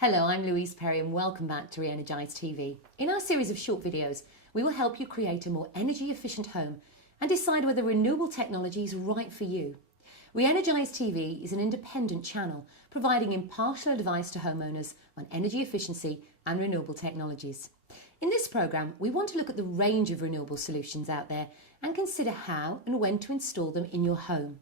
Hello, I'm Louise Perry and welcome back to Re-Energise TV. In our series of short videos, we will help you create a more energy efficient home and decide whether renewable technology is right for you. Re-Energise TV is an independent channel providing impartial advice to homeowners on energy efficiency and renewable technologies. In this programme, we want to look at the range of renewable solutions out there and consider how and when to install them in your home.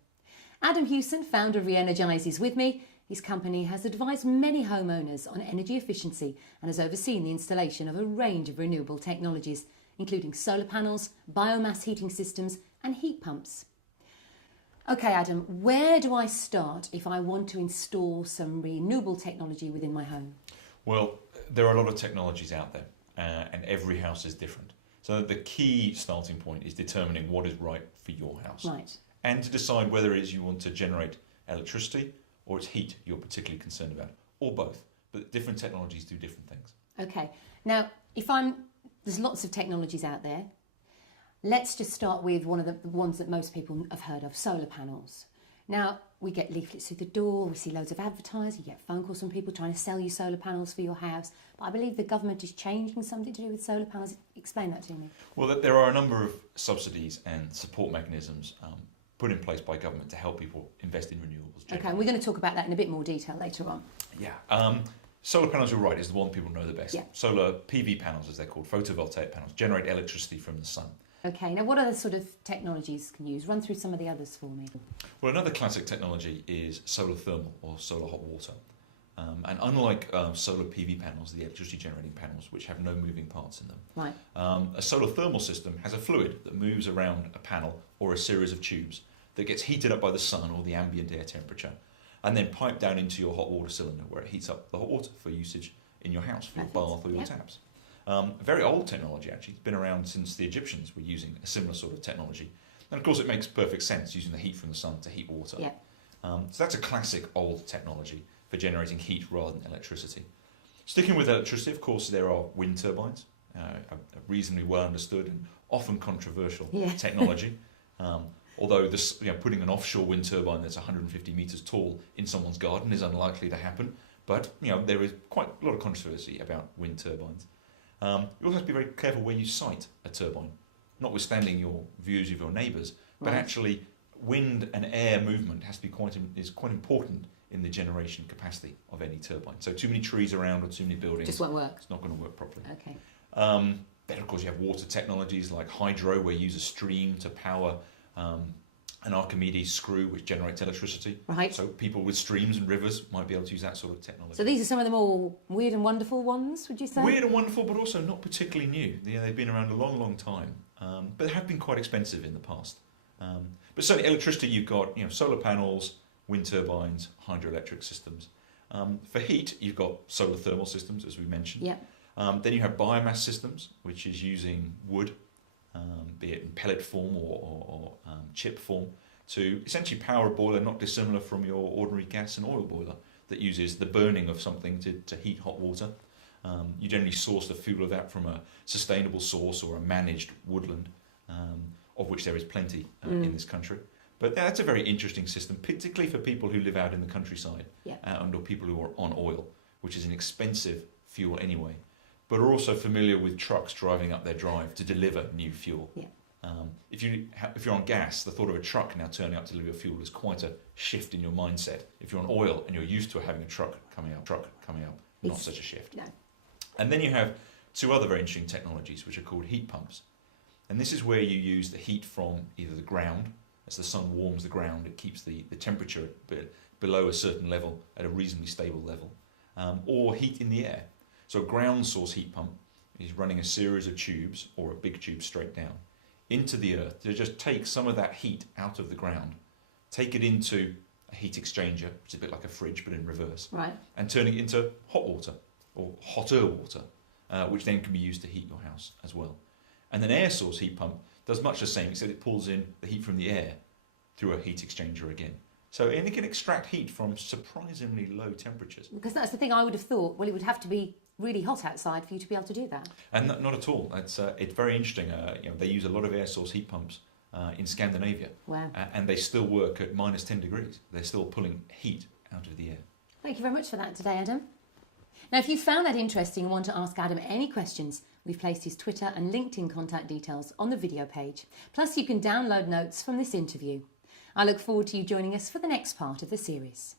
Adam Hewson, founder of Re-Energise, is with me. His company has advised many homeowners on energy efficiency and has overseen the installation of a range of renewable technologies, including solar panels, biomass heating systems and heat pumps. Okay, Adam, where do I start if I want to install some renewable technology within my home? Well, there are a lot of technologies out there and every house is different. So the key starting point is determining what is right for your house. Right. And to decide whether it is you want to generate electricity or it's heat you're particularly concerned about, or both. But different technologies do different things. Okay. Now, there's lots of technologies out there. Let's just start with one of the ones that most people have heard of, solar panels. Now, we get leaflets through the door, we see loads of advertising, you get phone calls from people trying to sell you solar panels for your house. But I believe the government is changing something to do with solar panels. Explain that to me. Well, there are a number of subsidies and support mechanisms put in place by government to help people invest in renewables. Okay, and we're going to talk about that in a bit more detail later on. Yeah. Solar panels, you're right, is the one people know the best. Yeah. Solar PV panels, as they're called, photovoltaic panels, generate electricity from the sun. Okay, now what other sort of technologies can you use? Run through some of the others for me. Well, another classic technology is solar thermal or solar hot water. And unlike solar PV panels, the electricity generating panels, which have no moving parts in them, right. A solar thermal system has a fluid that moves around a panel or a series of tubes that gets heated up by the sun or the ambient air temperature and then piped down into your hot water cylinder where it heats up the hot water for usage in your house, for your bath or your taps. Very old technology, actually. It's been around since the Egyptians were using a similar sort of technology. And of course it makes perfect sense using the heat from the sun to heat water. Yeah. So that's a classic old technology for generating heat rather than electricity. Sticking with electricity, of course, there are wind turbines, a reasonably well understood and often controversial technology. Although putting an offshore wind turbine that's 150 metres tall in someone's garden is unlikely to happen. But there is quite a lot of controversy about wind turbines. You also have to be very careful where you site a turbine, notwithstanding your views of your neighbours, but actually wind and air movement has to be quite important in the generation capacity of any turbine. So too many trees around or too many buildings just won't work. It's not going to work properly. Okay. Then of course you have water technologies like hydro, where you use a stream to power an Archimedes screw which generates electricity. Right. So people with streams and rivers might be able to use that sort of technology. So these are some of the more weird and wonderful ones, would you say? Weird and wonderful, but also not particularly new. They've been around a long, long time, but they have been quite expensive in the past. But certainly electricity, you've got solar panels, wind turbines, hydroelectric systems. For heat, you've got solar thermal systems, as we mentioned. Yeah. Then you have biomass systems, which is using wood, be it in pellet form or chip form, to essentially power a boiler not dissimilar from your ordinary gas and oil boiler that uses the burning of something to heat hot water. You generally source the fuel of that from a sustainable source or a managed woodland, of which there is plenty in this country. But that's a very interesting system, particularly for people who live out in the countryside and or people who are on oil, which is an expensive fuel anyway, but are also familiar with trucks driving up their drive to deliver new fuel. Yeah. If you're on gas, the thought of a truck now turning up to deliver fuel is quite a shift in your mindset. If you're on oil and you're used to having a truck coming up, not such a shift. No. And then you have two other very interesting technologies which are called heat pumps. And this is where you use the heat from either the ground. As the sun warms the ground, it keeps the temperature below a certain level at a reasonably stable level, or heat in the air. So a ground source heat pump is running a series of tubes, or a big tube straight down, into the earth to just take some of that heat out of the ground, take it into a heat exchanger, which is a bit like a fridge but in reverse, and turning it into hot water, or hotter water, which then can be used to heat your house as well. And an air source heat pump does much the same, except it pulls in the heat from the air through a heat exchanger again. So and it can extract heat from surprisingly low temperatures. Because that's the thing I would have thought, well, it would have to be really hot outside for you to be able to do that. And not at all. It's very interesting. They use a lot of air source heat pumps in Scandinavia. Wow. And they still work at minus 10 degrees. They're still pulling heat out of the air. Thank you very much for that today, Adam. Now, if you found that interesting and want to ask Adam any questions, we've placed his Twitter and LinkedIn contact details on the video page. Plus, you can download notes from this interview. I look forward to you joining us for the next part of the series.